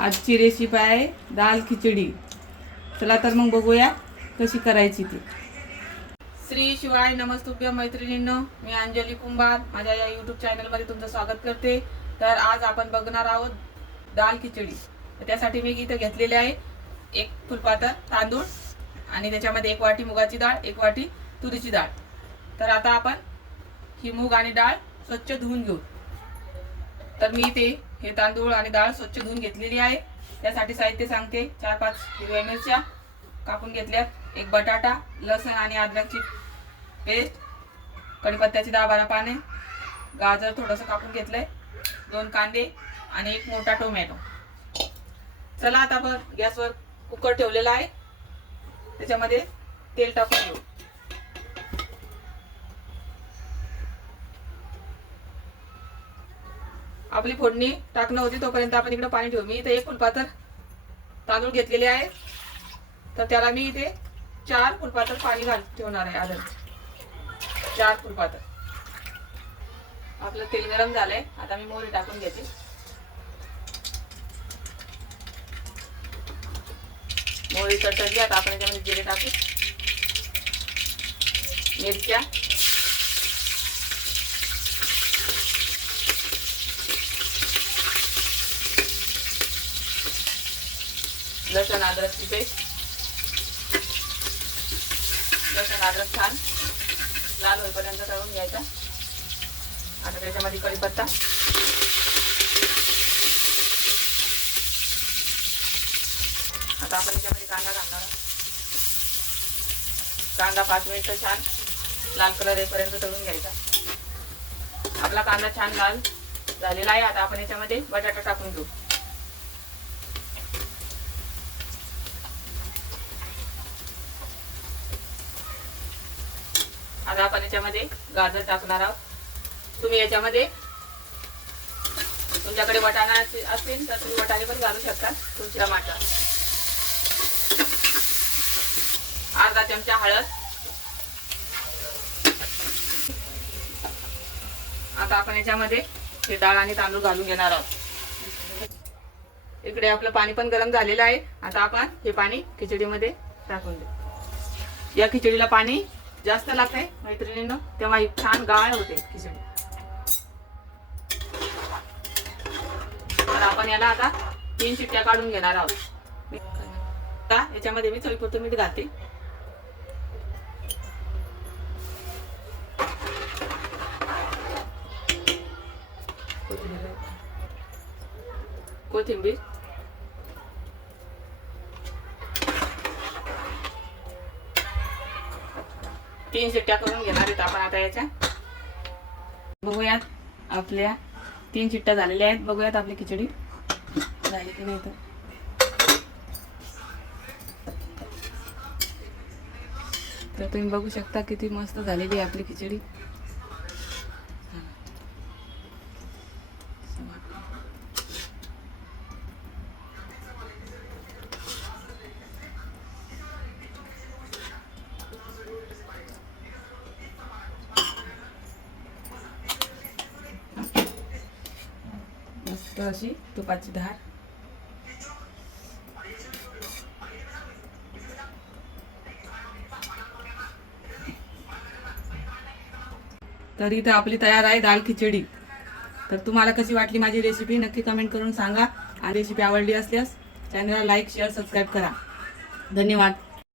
आजची रेसिपी आहे दाल खिचडी. चला तर मग बघूया कशी करायची ती. श्री शिवाय नमस्तुभ्य मैत्रिणींनो मी अंजली कुंभार. माझ्या या युट्यूब चॅनलमध्ये तुमचं स्वागत करते. तर आज आपण बघणार आहोत दाल खिचडी. तर त्यासाठी मी इथं घेतलेले आहे एक फुलपातर तांदूळ आणि त्याच्यामध्ये एक वाटी मुगाची डाळ एक वाटी तुरीची डाळ. तर आता आपण ही मूग आणि डाळ स्वच्छ धुवून घेऊ. तर मी इथे हे तांदूळ आणि डाळ स्वच्छ धुवून घेतलेली आहे. त्यासाठी साहित्य सांगते. चार पाच हिरव्या मिरच्या कापून घेतल्यात. एक बटाटा लसण आणि अद्रकची पेस्ट. कढीपत्त्याची दहा बारा पाने. गाजर थोडंसं कापून घेतलंय. दोन कांदे आणि एक मोठा टोमॅटो. चला आता आपण गॅसवर कुकर ठेवलेला आहे. त्याच्यामध्ये तेल टाकून घेऊ. आपली फोडणी टाकणं होती तोपर्यंत आपण इकडे पाणी ठेवू. मी इथे एक फुलपातर तांदूळ घेतलेले आहे. तर त्याला मी इथे चार फुलपातर पाणी घाल ठेवणार आहे आदर चार फुलपातर आपलं तेल गरम झालंय. आता मी मोहरी टाकून घेते. मोहरी तडतडली आता आपण याच्यामध्ये जिरे टाकू. मिरच्या. लसण अद्रकची पेस्ट लसण अद्रक छान. लाल होईपर्यंत तळून घ्यायचा. आता त्याच्यामध्ये कढीपत्ता. आता आपण त्याच्यामध्ये कांदा घालणार कांदा पाच मिनिटं छान लाल कलर येईपर्यंत तळून घ्यायचा. आपला कांदा छान लाल झालेला आहे. आता आपण याच्यामध्ये बटाटा टाकून घेऊ. आता आपण याच्यामध्ये गाजर टाकणार आहोत. तुम्ही याच्यामध्ये तुमच्याकडे वटाणा असतील असेल तर तुम्ही वटाणे पण घालू शकता. तुमच्या माटा अर्धा चमचा हळद. आता आपण याच्यामध्ये हे डाळ आणि तांदूळ घालून घेणार आहोत. इकडे आपलं पाणी पण गरम झालेलं आहे. आता आपण हे पाणी खिचडीमध्ये टाकून देऊ. या खिचडीला पाणी जास्त लागते मैत्रिणीनं. तेव्हा छान गाळ होते खिचडी. तर आपण याला आता तीन शिट्ट्या काढून घेणार आहोत. का याच्यामध्ये मी चवीपुरतं मीठ घालते. कोथिंबीर. तीन शिट्ट्या करून घेणार आहेत आपण आता याच्या. बघूयात आपल्या तीन शिट्ट्या झालेल्या आहेत. बघूयात आपली खिचडी. झाली की नाही तर तर तुम्ही बघू शकता किती मस्त झालेली आहे आपली खिचडी. मस्त अशी तुपाची धार. तर इथं आपली तयार आहे दाल खिचडी. तर तुम्हाला कशी वाटली माझी रेसिपी नक्की कमेंट करून सांगा. आणि रेसिपी आवडली असल्यास चॅनलला लाईक शेअर सबस्क्राईब करा. धन्यवाद.